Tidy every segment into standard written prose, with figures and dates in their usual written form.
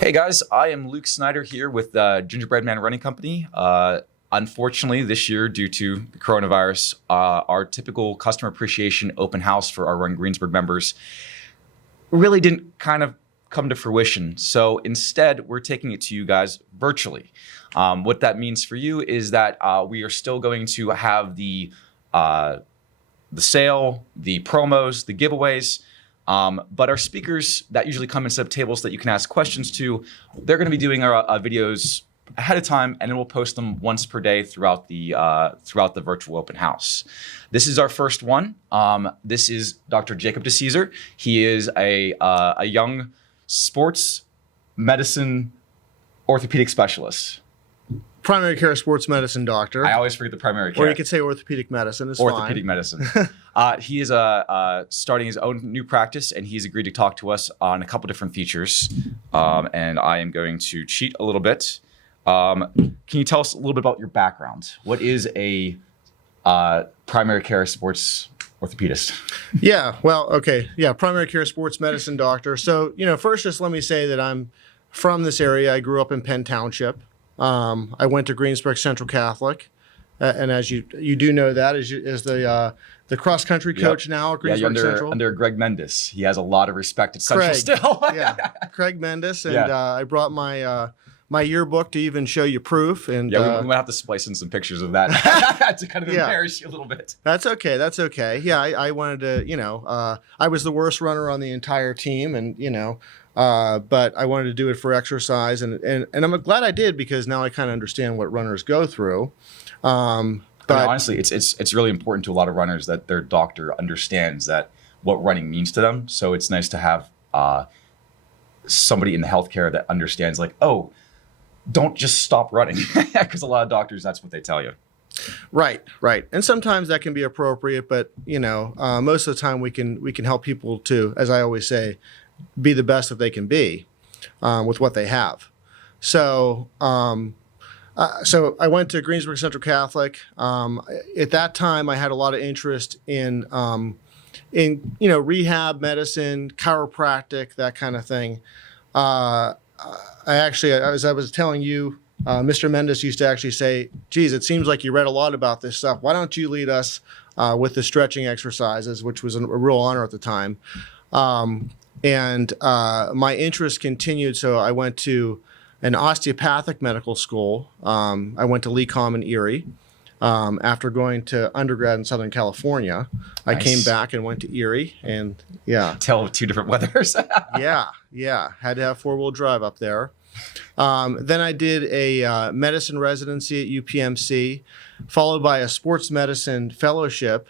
Hey guys, I am Luke Snyder here with Gingerbread Man Running Company. Unfortunately, this year, due to the coronavirus, our typical customer appreciation open house for our Run Greensburg members really didn't kind of come to fruition. So instead, we're taking it to you guys virtually. What that means for you is that we are still going to have the sale, the promos, the giveaways. But our speakers that usually come and set up tables that you can ask questions to, they're going to be doing our videos ahead of time, and then we'll post them once per day throughout the virtual open house. This is our first one. This is Dr. Jacob DiCesare. He is a young sports medicine orthopedic specialist. Primary care sports medicine doctor. I always forget the primary care. Or you could say orthopedic medicine. It's orthopedic fine. medicine. He is starting his own new practice, and he's agreed to talk to us on a couple different features. And I am going to cheat a little bit. Can you tell us a little bit about your background? What is a primary care sports orthopedist? Yeah, well, okay. Yeah, primary care sports medicine doctor. So, first just let me say that I'm from this area. I grew up in Penn Township. I went to Greensburg Central Catholic, and as you do know that as the cross country coach now at Greensburg Central under Greg Mendes. He has a lot of respect at Central still. Yeah, Craig Mendes, and I brought my yearbook to even show you proof. And we might have to splice in some pictures of that to kind of embarrass you a little bit. That's okay. That's okay. Yeah, I wanted to. I was the worst runner on the entire team, and but I wanted to do it for exercise, and I'm glad I did, because now I kind of understand what runners go through. But honestly, it's really important to a lot of runners that their doctor understands that what running means to them. So it's nice to have somebody in the healthcare that understands, like, oh, don't just stop running, because a lot of doctors, that's what they tell you. Right. And sometimes that can be appropriate, but most of the time we can help people to, as I always say, be the best that they can be with what they have. So so I went to Greensburg Central Catholic. At that time, I had a lot of interest in rehab medicine, chiropractic, that kind of thing. As I was telling you, Mr. Mendes used to actually say, geez, it seems like you read a lot about this stuff. Why don't you lead us with the stretching exercises, which was a real honor at the time. And my interest continued, so I went to an osteopathic medical school. I went to Lee Common Erie. After going to undergrad in Southern California, I came back and went to Erie, and Tell two different weathers. yeah. Had to have four-wheel drive up there. Then I did a medicine residency at UPMC, followed by a sports medicine fellowship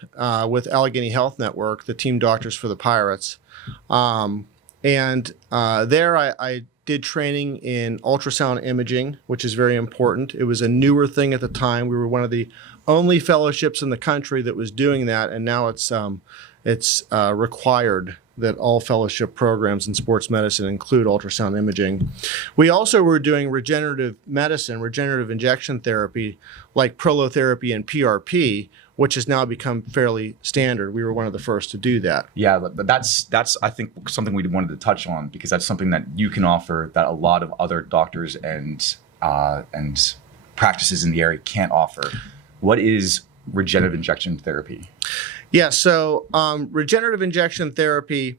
with Allegheny Health Network, the team doctors for the Pirates. And there I did training in ultrasound imaging, which is very important. It was a newer thing at the time. We were one of the only fellowships in the country that was doing that, and now it's required that all fellowship programs in sports medicine include ultrasound imaging. We also were doing regenerative medicine, regenerative injection therapy, like Prolotherapy and PRP, which has now become fairly standard. We were one of the first to do that. Yeah, but that's I think something we wanted to touch on, because that's something that you can offer that a lot of other doctors and practices in the area can't offer. What is regenerative injection therapy? Yeah, so regenerative injection therapy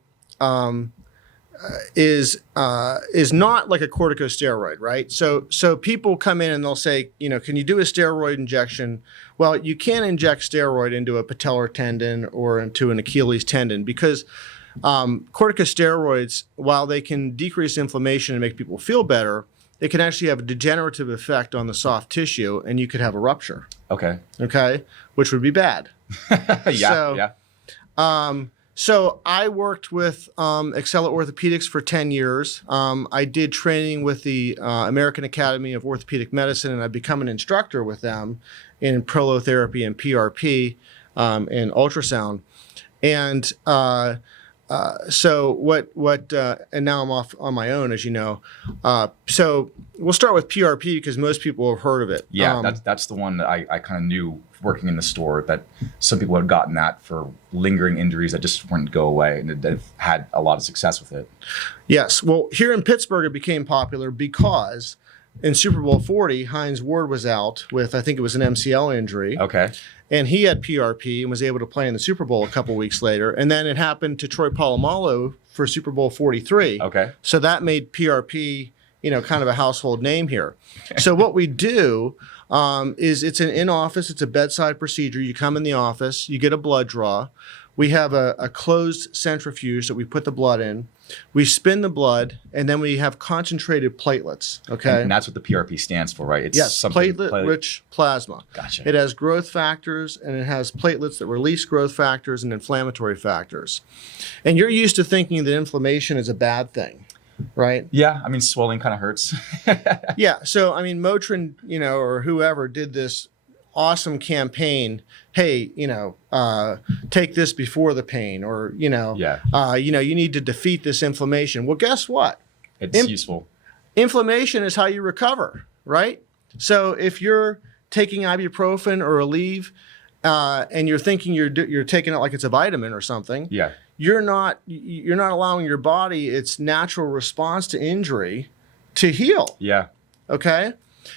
is not like a corticosteroid, right? So people come in and they'll say, can you do a steroid injection? Well, you can't inject steroid into a patellar tendon or into an Achilles tendon, because corticosteroids, while they can decrease inflammation and make people feel better, they can actually have a degenerative effect on the soft tissue, and you could have a rupture. Okay, which would be bad. So I worked with Excella Orthopedics for 10 years. I did training with the American Academy of Orthopedic Medicine, and I've become an instructor with them in prolotherapy and PRP and ultrasound. And So and now I'm off on my own, as you know. So we'll start with PRP because most people have heard of it. Yeah, that's the one that I kind of knew working in the store, that some people had gotten that for lingering injuries that just wouldn't go away, and they've had a lot of success with it. Yes. Well, here in Pittsburgh, it became popular because in Super Bowl 40, Hines Ward was out with, I think it was an MCL injury. Okay. And he had PRP and was able to play in the Super Bowl a couple weeks later. And then it happened to Troy Polamalu for Super Bowl 43. Okay. So that made PRP, kind of a household name here. So what we do is it's an in-office, it's a bedside procedure. You come in the office, you get a blood draw. We have a closed centrifuge that we put the blood in. We spin the blood, and then we have concentrated platelets, okay? And that's what the PRP stands for, right? It's yes, platelet-rich plasma. Gotcha. It has growth factors, and it has platelets that release growth factors and inflammatory factors. And you're used to thinking that inflammation is a bad thing, right? Yeah, I mean, swelling kind of hurts. Yeah, so, I mean, Motrin, or whoever did this awesome campaign, hey, take this before the pain, or, you need to defeat this inflammation. Well, guess what? It's useful. Inflammation is how you recover, right? So if you're taking ibuprofen or Aleve, and you're thinking you're taking it like it's a vitamin or something, yeah, you're not allowing your body its natural response to injury to heal. Yeah. Okay?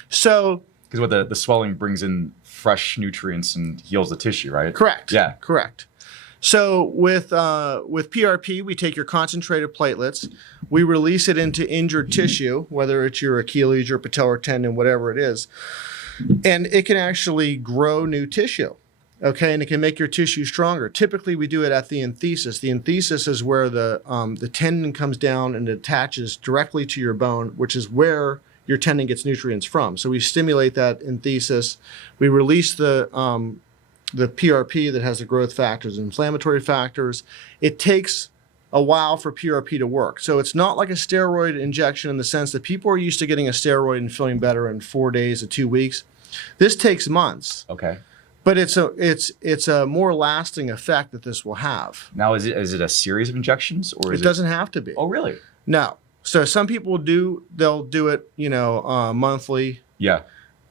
So because what the swelling brings in fresh nutrients and heals the tissue, right? Correct. Yeah. Correct. So with PRP, we take your concentrated platelets, we release it into injured tissue, whether it's your Achilles, your Patellar tendon, whatever it is, and it can actually grow new tissue. Okay, and it can make your tissue stronger. Typically, we do it at the enthesis. The enthesis is where the tendon comes down and attaches directly to your bone, which is where your tendon gets nutrients from. So we stimulate that enthesis. We release the PRP that has the growth factors and inflammatory factors. It takes a while for PRP to work. So it's not like a steroid injection in the sense that people are used to getting a steroid and feeling better in 4 days to 2 weeks. This takes months. Okay. But it's a more lasting effect that this will have. Now, is it a series of injections, or is it doesn't have to be. Oh, really? No. So some people they'll do it, monthly. Yeah.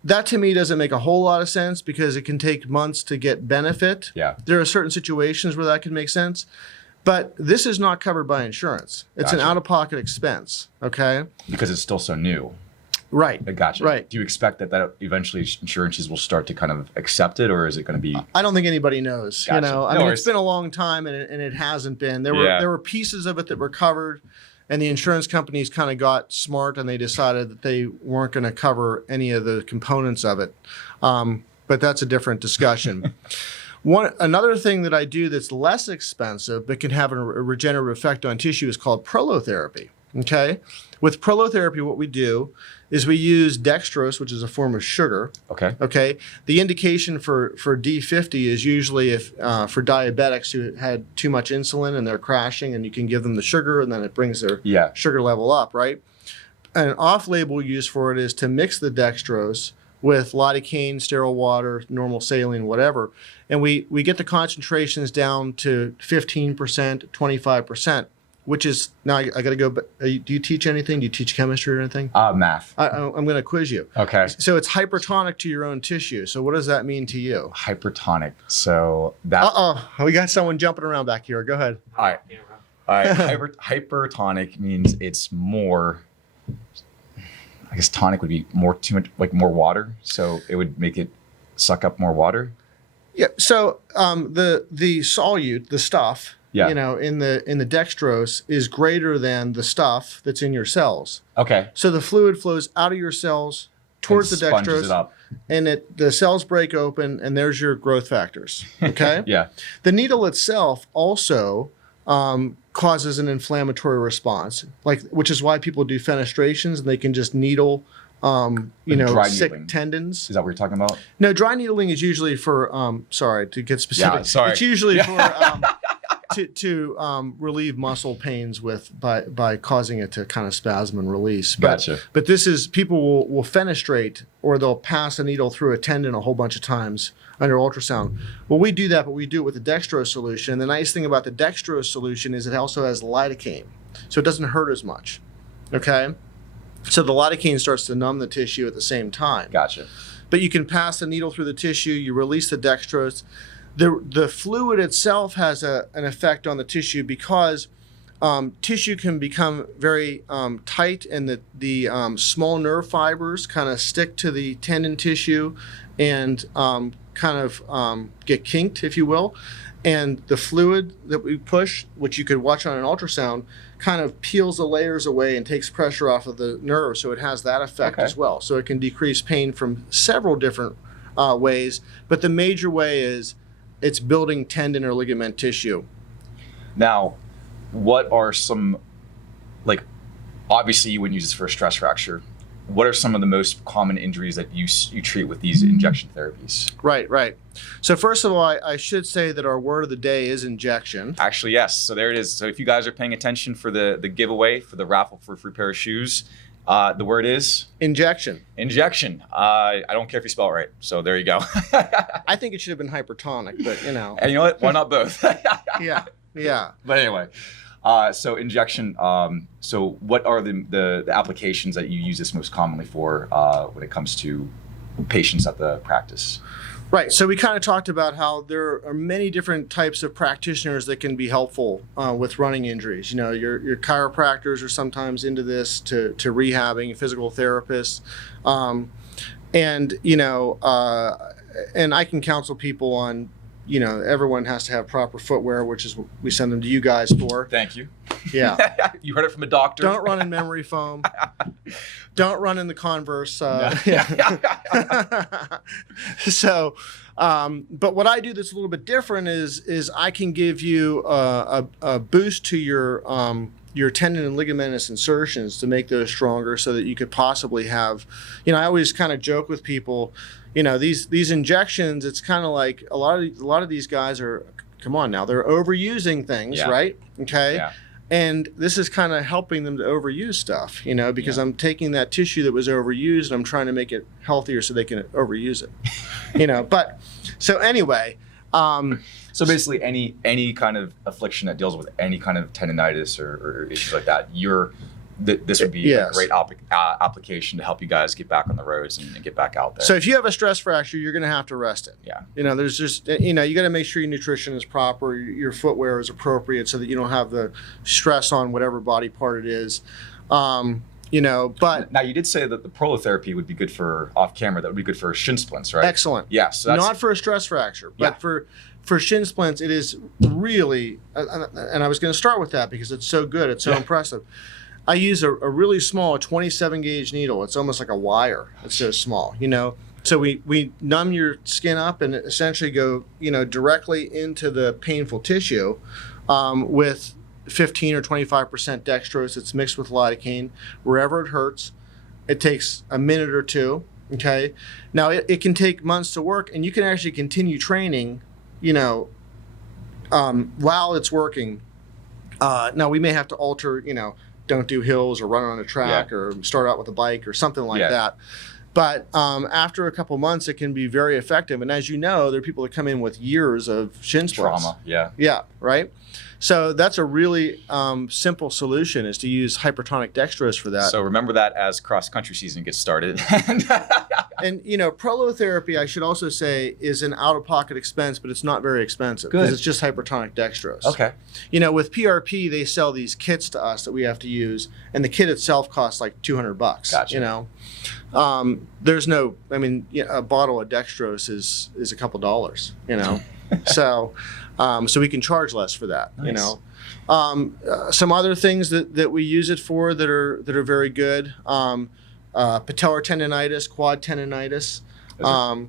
That to me doesn't make a whole lot of sense because it can take months to get benefit. Yeah. There are certain situations where that can make sense, but this is not covered by insurance. It's an out-of-pocket expense, okay? Because it's still so new. Right. I gotcha. Right. Do you expect that eventually insurances will start to kind of accept it, or is it going to be? I don't think anybody knows. Gotcha. I mean, it's been a long time, and it hasn't been. There were pieces of it that were covered, and the insurance companies kind of got smart, and they decided that they weren't going to cover any of the components of it. But that's a different discussion. Another thing that I do that's less expensive but can have a regenerative effect on tissue is called prolotherapy. Okay, with prolotherapy, what we do is we use dextrose, which is a form of sugar. Okay. Okay. The indication for D50 is usually if for diabetics who had too much insulin and they're crashing, and you can give them the sugar, and then it brings their sugar level up, right? And an off-label use for it is to mix the dextrose with lidocaine, sterile water, normal saline, whatever, and we get the concentrations down to 15%, 25%. Which is, now I got to go, but do you teach anything? Do you teach chemistry or anything? Math. I'm going to quiz you. Okay. So it's hypertonic to your own tissue. So what does that mean to you? Hypertonic. So that. We got someone jumping around back here. Go ahead. All right. Hypertonic means it's more, I guess tonic would be too much, like more water. So it would make it suck up more water. Yeah. So the solute, the stuff, in the dextrose is greater than the stuff that's in your cells. Okay. So the fluid flows out of your cells towards the dextrose, it up. And the cells break open, and there's your growth factors. Okay. Yeah. The needle itself also causes an inflammatory response, which is why people do fenestrations, and they can just needle. Sick needling. Tendons. Is that what you're talking about? No, dry needling is usually for. Sorry to get specific. Yeah, sorry. It's usually for. to relieve muscle pains by causing it to kind of spasm and release. Gotcha. But this is, people will fenestrate, or they'll pass a needle through a tendon a whole bunch of times under ultrasound. Well, we do that, but we do it with the dextrose solution. The nice thing about the dextrose solution is it also has lidocaine, so it doesn't hurt as much. Okay? So the lidocaine starts to numb the tissue at the same time. Gotcha. But you can pass the needle through the tissue, you release the dextrose. The fluid itself has an effect on the tissue because tissue can become very tight, and the small nerve fibers kind of stick to the tendon tissue and kind of get kinked, if you will. And the fluid that we push, which you could watch on an ultrasound, kind of peels the layers away and takes pressure off of the nerve. So it has that effect as well. So it can decrease pain from several different ways. But the major way is it's building tendon or ligament tissue. Now, what are some, like, obviously you wouldn't use this for a stress fracture. What are some of the most common injuries that you treat with these injection therapies? Right. So first of all, I should say that our word of the day is injection. Actually, yes. So there it is. So if you guys are paying attention for the giveaway, for the raffle for a free pair of shoes, the word is? Injection. Injection. I don't care if you spell it right. So there you go. I think it should have been hypertonic, but you know. And you know what? Why not both? Yeah. But anyway, so injection. So what are the applications that you use this most commonly for when it comes to patients at the practice? Right. So we kind of talked about how there are many different types of practitioners that can be helpful with running injuries. You know, your chiropractors are sometimes into this, to rehabbing, physical therapists, and you know, and I can counsel people on, you know, everyone has to have proper footwear, which is what we send them to you guys for. Thank you. Yeah. You heard it from a doctor. Don't run in memory foam. Don't run in the Converse. No. So, but what I do that's a little bit different is I can give you a boost to your tendon and ligamentous insertions to make those stronger, so that you could possibly have, you know, I always kind of joke with people, you know, these injections, it's kind of like a lot of these guys are, come on now, they're overusing things, right? Okay. Yeah. And this is kind of helping them to overuse stuff, you know, because I'm taking that tissue that was overused and I'm trying to make it healthier so they can overuse it, you know. But so anyway. So basically any kind of affliction that deals with any kind of tendinitis or issues like that, this would be a great application to help you guys get back on the roads and get back out there. So if you have a stress fracture, you're going to have to rest it. Yeah. You know, there's just, you know, you got to make sure your nutrition is proper, your footwear is appropriate, so that you don't have the stress on whatever body part it is. You know, but now you did say that the prolotherapy would be good for off camera. That would be good for shin splints, right? Excellent. Yes. So not for a stress fracture, but for shin splints, it is really, and I was going to start with that because it's so good. It's so impressive. I use a really small 27 gauge needle. It's almost like a wire. It's so small, you know. So we numb your skin up and essentially go, you know, directly into the painful tissue with 15 or 25% dextrose. It's mixed with lidocaine. Wherever it hurts, it takes a minute or two. Okay. Now it can take months to work, and you can actually continue training, you know, while it's working. Now we may have to alter, you know, don't do hills or run on a track or start out with a bike or something like that. But after a couple months, it can be very effective. And as you know, there are people that come in with years of shin splints. Trauma, Yeah, right? So that's a really simple solution, is to use hypertonic dextrose for that. So remember that as cross-country season gets started. And, you know, prolotherapy, I should also say, is an out-of-pocket expense, but it's not very expensive. Because it's just hypertonic dextrose. Okay. You know, with PRP, they sell these kits to us that we have to use, and the kit itself costs like $200. Gotcha. You know, there's no, I mean, a bottle of dextrose is a couple dollars, you know. So we can charge less for that. Nice. You know, some other things that we use it for that are very good. Patellar tendonitis, quad tendonitis.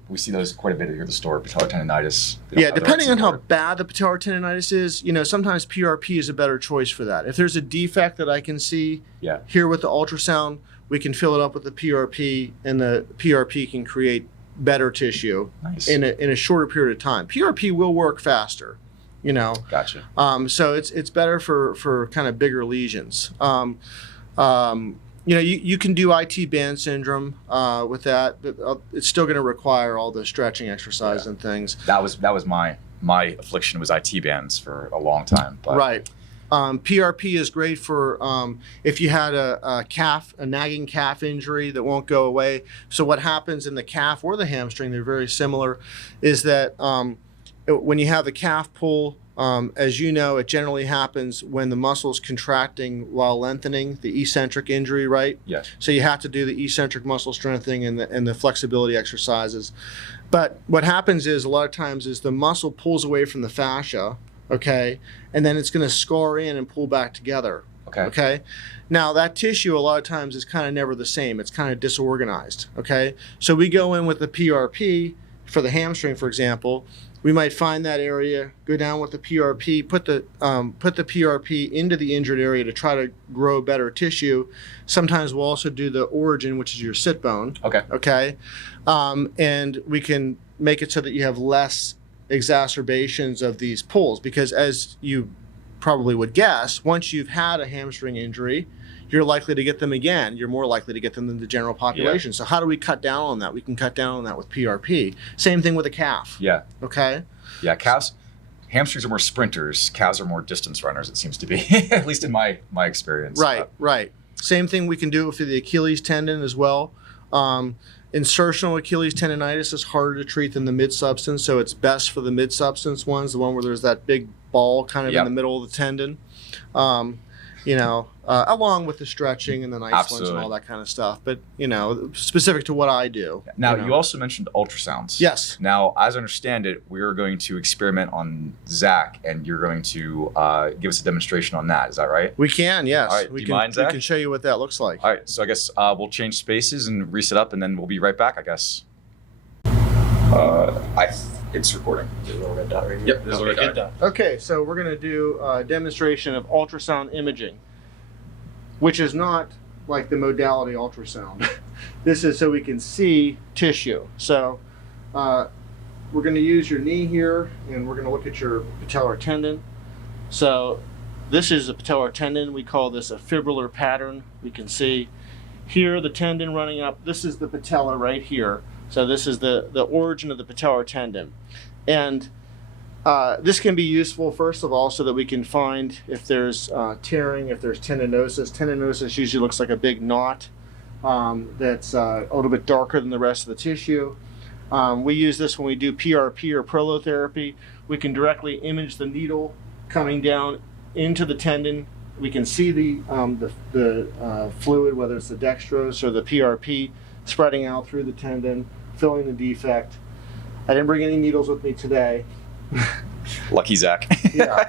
We see those quite a bit here at the store. Patellar tendonitis. Yeah, depending on how bad the patellar tendonitis is, you know, sometimes PRP is a better choice for that. If there's a defect that I can see here with the ultrasound, we can fill it up with the PRP, and the PRP can create better tissue in a shorter period of time. PRP will work faster, You know, Gotcha. so it's better for kind of bigger lesions. You know, you can do IT band syndrome with that, but it's still going to require all the stretching exercise and things. That was my affliction was IT bands for a long time. But. Right. PRP is great for if you had a nagging calf injury that won't go away. So what happens in the calf or the hamstring, they're very similar, is that when you have the calf pull, as you know, it generally happens when the muscle's contracting while lengthening, the eccentric injury, right? Yes. So you have to do the eccentric muscle strengthening and the flexibility exercises. But what happens is a lot of times is the muscle pulls away from the fascia, okay, and then it's going to scar in and pull back together. Okay. Now that tissue a lot of times is kind of never the same. It's kind of disorganized. Okay. So we go in with the PRP for the hamstring, for example. We might find that area, go down with the PRP, put the PRP into the injured area to try to grow better tissue. Sometimes we'll also do the origin, which is your sit bone. Okay. And we can make it so that you have less exacerbations of these pulls, because as you probably would guess, once you've had a hamstring injury, you're likely to get them again. You're more likely to get them than the general population. So how do we cut down on that? We can cut down on that with PRP. Same thing with a calf. Yeah. Okay. Yeah, hamstrings are more sprinters. Calves are more distance runners, it seems to be, at least in my experience. Right. Same thing we can do for the Achilles tendon as well. Insertional Achilles tendonitis is harder to treat than the mid-substance, so it's best for the mid-substance ones, the one where there's that big ball kind of in the middle of the tendon. You know, along with the stretching and the nice ones and all that kind of stuff. But, you know, specific to what I do. Now, you also mentioned ultrasounds. Yes. Now, as I understand it, we're going to experiment on Zach, and you're going to give us a demonstration on that. Is that right? We can, yes. All right. Do you mind, Zach? We can show you what that looks like. All right. So I guess we'll change spaces and reset up, and then we'll be right back, I guess. It's recording. There's a little red dot right here. Yep, there's a red dot. Okay, so we're going to do a demonstration of ultrasound imaging, which is not like the modality ultrasound. This is so we can see tissue. So we're going to use your knee here, and we're going to look at your patellar tendon. So this is a patellar tendon. We call this a fibrillar pattern. We can see here the tendon running up. This is the patella right here. So this is the origin of the patellar tendon. And this can be useful, first of all, so that we can find if there's tearing, if there's tendinosis. Tendinosis usually looks like a big knot that's a little bit darker than the rest of the tissue. We use this when we do PRP or prolotherapy. We can directly image the needle coming down into the tendon. We can see the fluid, whether it's the dextrose or the PRP, spreading out through the tendon, filling the defect. I didn't bring any needles with me today. Lucky Zach. Yeah.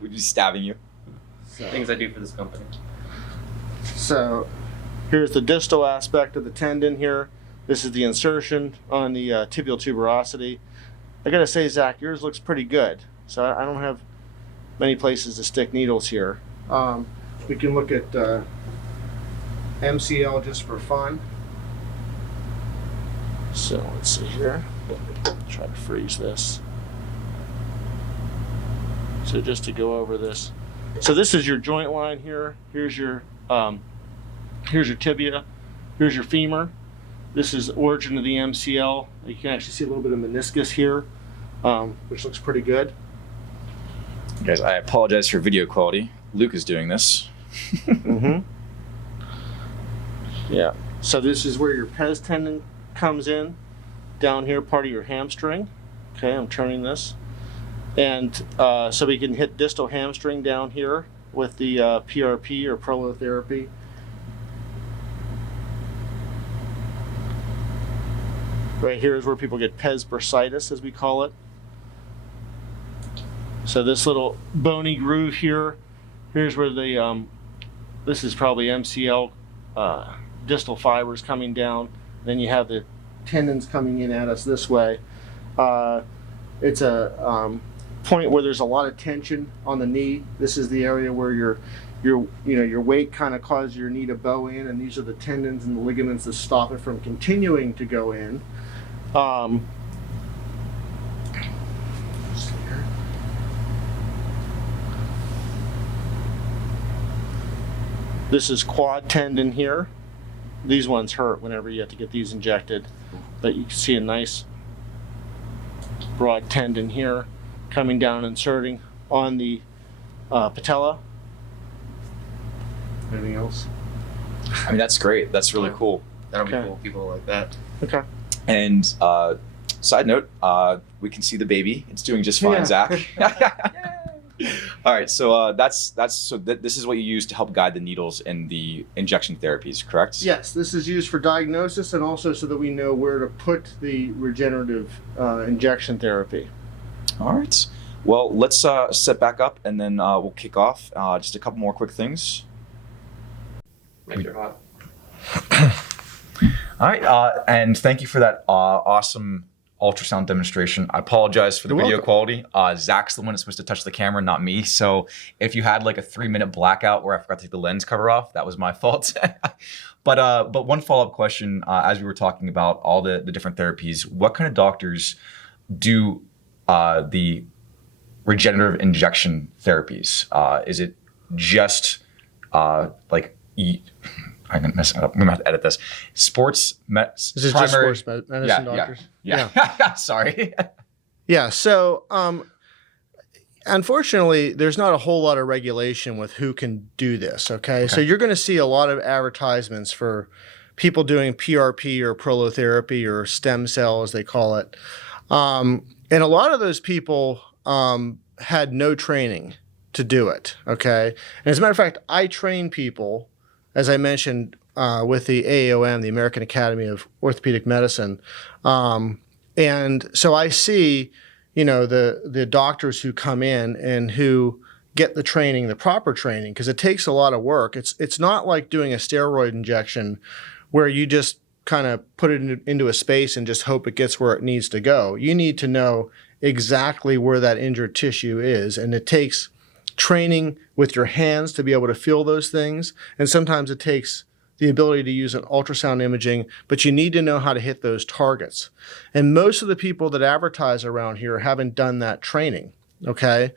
We'd be stabbing you. So, things I do for this company. So here's the distal aspect of the tendon here. This is the insertion on the tibial tuberosity. I gotta say, Zach, yours looks pretty good. So I don't have many places to stick needles here. We can look at MCL just for fun. So let's see here. Try to freeze this. So just to go over this. So this is your joint line here. Here's your tibia. Here's your femur. This is the origin of the MCL. You can actually see a little bit of meniscus here, which looks pretty good. Guys, I apologize for video quality. Luke is doing this. Yeah. So this is where your pes tendon comes in, down here, part of your hamstring. Okay, I'm turning this. And so we can hit distal hamstring down here with the PRP or prolotherapy. Right here is where people get pes bursitis, as we call it. So this little bony groove here, here's where the, this is probably MCL distal fibers coming down. Then you have the tendons coming in at us this way. It's a point where there's a lot of tension on the knee. This is the area where your weight kind of causes your knee to bow in, and these are the tendons and the ligaments that stop it from continuing to go in. This is quad tendon here. These ones hurt whenever you have to get these injected, but you can see a nice broad tendon here coming down, inserting on the patella. Anything else? I mean, that's great. That's really cool. That'll be Okay. cool. People like that. Okay. And side note, we can see the baby. It's doing just fine, Yeah. Zach. All right, so this is what you use to help guide the needles in the injection therapies, correct? Yes, this is used for diagnosis and also so that we know where to put the regenerative injection therapy. All right. Well, let's set back up and then we'll kick off. Just a couple more quick things. Make sure hot. All right, and thank you for that awesome ultrasound demonstration. I apologize for the You're video welcome. quality. Zach's the one that's supposed to touch the camera, not me. So if you had like a 3-minute blackout where I forgot to take the lens cover off, that was my fault. But one follow-up question, as we were talking about all the different therapies, what kind of doctors do the regenerative injection therapies? Is it just I'm gonna mess it up. I'm gonna have to edit this. This is just sports medicine doctors? Yeah. Sorry. Yeah, so unfortunately, there's not a whole lot of regulation with who can do this, okay? So you're going to see a lot of advertisements for people doing PRP or prolotherapy or stem cell, as they call it. And a lot of those people had no training to do it, okay? And as a matter of fact, I train people, as I mentioned, with the AAOM, the American Academy of Orthopedic Medicine. And so I see, the doctors who come in and who get the training, the proper training, because it takes a lot of work. It's not like doing a steroid injection where you just kind of put it into a space and just hope it gets where it needs to go. You need to know exactly where that injured tissue is, and it takes training with your hands to be able to feel those things. And sometimes it takes the ability to use an ultrasound imaging, but you need to know how to hit those targets. And most of the people that advertise around here haven't done that training, okay?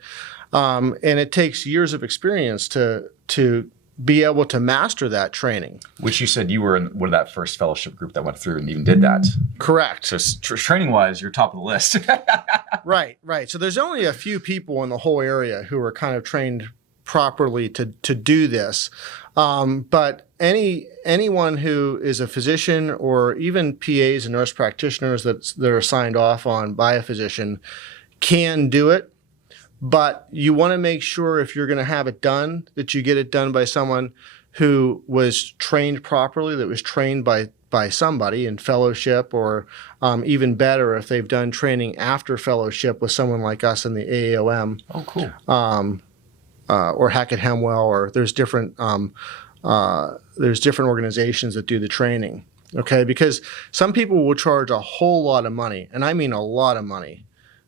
And it takes years of experience to be able to master that training. Which you said you were in one of that first fellowship group that went through and even did that. Correct. So training-wise, you're top of the list. Right. So there's only a few people in the whole area who are kind of trained properly to do this. But anyone who is a physician or even PAs and nurse practitioners that are signed off on by a physician can do it. But you want to make sure if you're going to have it done, that you get it done by someone who was trained properly, that was trained by somebody in fellowship, or even better if they've done training after fellowship with someone like us in the AAOM. Oh, cool. Or Hackett Hemwell, or there's different organizations that do the training. Okay, because some people will charge a whole lot of money, and I mean a lot of money,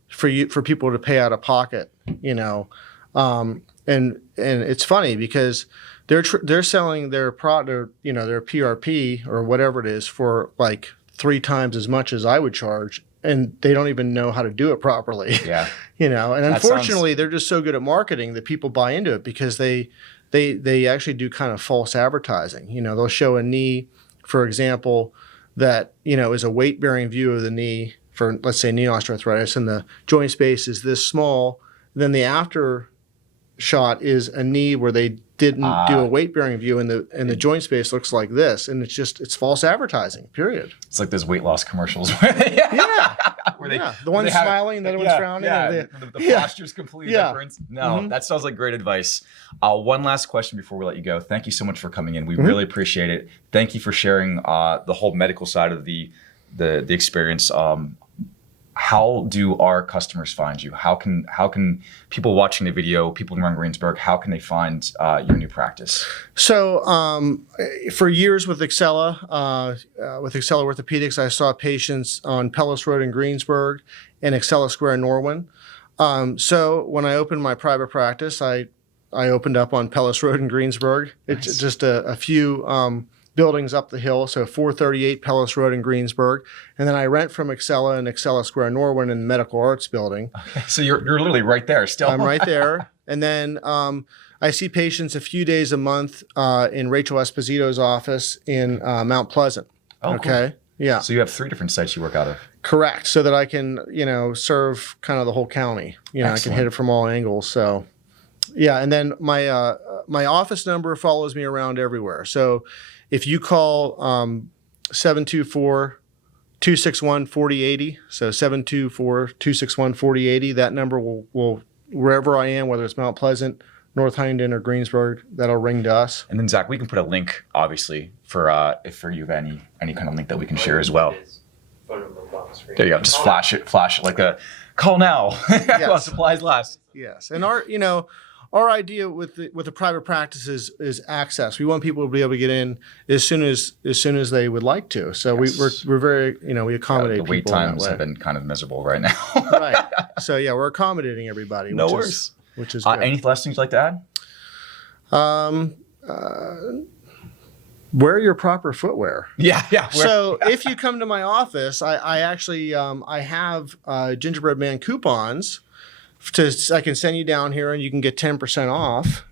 for people to pay out of pocket. And it's funny because they're selling their product, their PRP or whatever it is, for like 3 times as much as I would charge, and they don't even know how to do it properly. Yeah. And unfortunately, they're just so good at marketing that people buy into it because they actually do kind of false advertising. They'll show a knee, for example, that, is a weight-bearing view of the knee for, let's say, knee osteoarthritis, and the joint space is this small. Then the after shot is a knee where they didn't do a weight-bearing view, and the joint space looks like this, and it's false advertising, period. It's like those weight loss commercials. The one's smiling, the other one's frowning. Yeah, the posture's completely different. No, that sounds like great advice. One last question before we let you go. Thank you so much for coming in. We really appreciate it. Thank you for sharing the whole medical side of the experience. How do our customers find you? How can people watching the video, people in Rd Greensburg, how can they find your new practice? So for years with Excella Orthopedics, I saw patients on Pellis Rd Greensburg and Excella Square in Norwin. So when I opened my private practice, I opened up on Pellis Rd Greensburg. Nice. It's just a few buildings up the hill, so 438 Pellis Rd in Greensburg. And then I rent from Excella and Excella Square Norwin in the Medical Arts Building. Okay, so you're literally right there still. I'm right there. And then I see patients a few days a month in Rachel Esposito's office in Mount Pleasant. Oh, okay. Cool. Yeah. So you have 3 different sites you work out of. Correct. So that I can, serve kind of the whole county. I can hit it from all angles. So, yeah. And then my my office number follows me around everywhere. So if you call 724-261-4080, so 724-261-4080, that number will wherever I am, whether it's Mount Pleasant, North Huntington, or Greensburg, that'll ring to us. And then Zach, we can put a link, obviously, for if you have any kind of link that we can share as well. Phone number on the screen. There you go. Just flash it like a call now. While supplies last. Yes, and our idea with the private practice is access. We want people to be able to get in as soon as they would like to. So Yes. we're very we accommodate The wait people in that times way. have been kind of miserable right now. Right. So yeah, we're accommodating everybody. No which worries. Is, which is good. Any last things you'd like to add? Wear your proper footwear. Yeah. So if you come to my office, I actually I have Gingerbread Man coupons. I can send you down here and you can get 10% off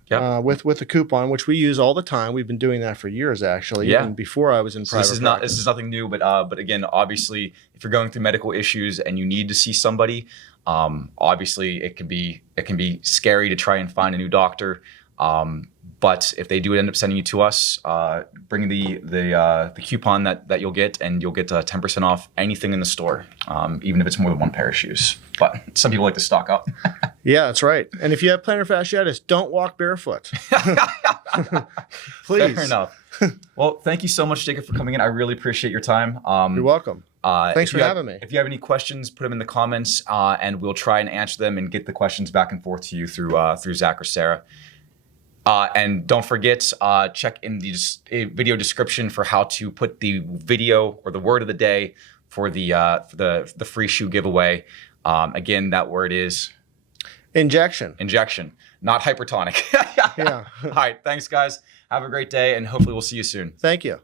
with a coupon, which we use all the time. We've been doing that for years, actually, even before I was in private practice. This is nothing new, but again, obviously, if you're going through medical issues and you need to see somebody, obviously it can be scary to try and find a new doctor. But if they do end up sending you to us, bring the coupon that you'll get, and you'll get 10% off anything in the store, even if it's more than 1 pair of shoes. But some people like to stock up. Yeah, that's right. And if you have plantar fasciitis, don't walk barefoot. Please. Fair enough. Well, thank you so much, Jacob, for coming in. I really appreciate your time. You're welcome. Thanks for having me. If you have any questions, put them in the comments, and we'll try and answer them and get the questions back and forth to you through Zach or Sarah. And don't forget, check in the video description for how to put the video or the word of the day for the free shoe giveaway. Again, that word is injection, not hypertonic. Yeah. All right. Thanks, guys. Have a great day, and hopefully we'll see you soon. Thank you.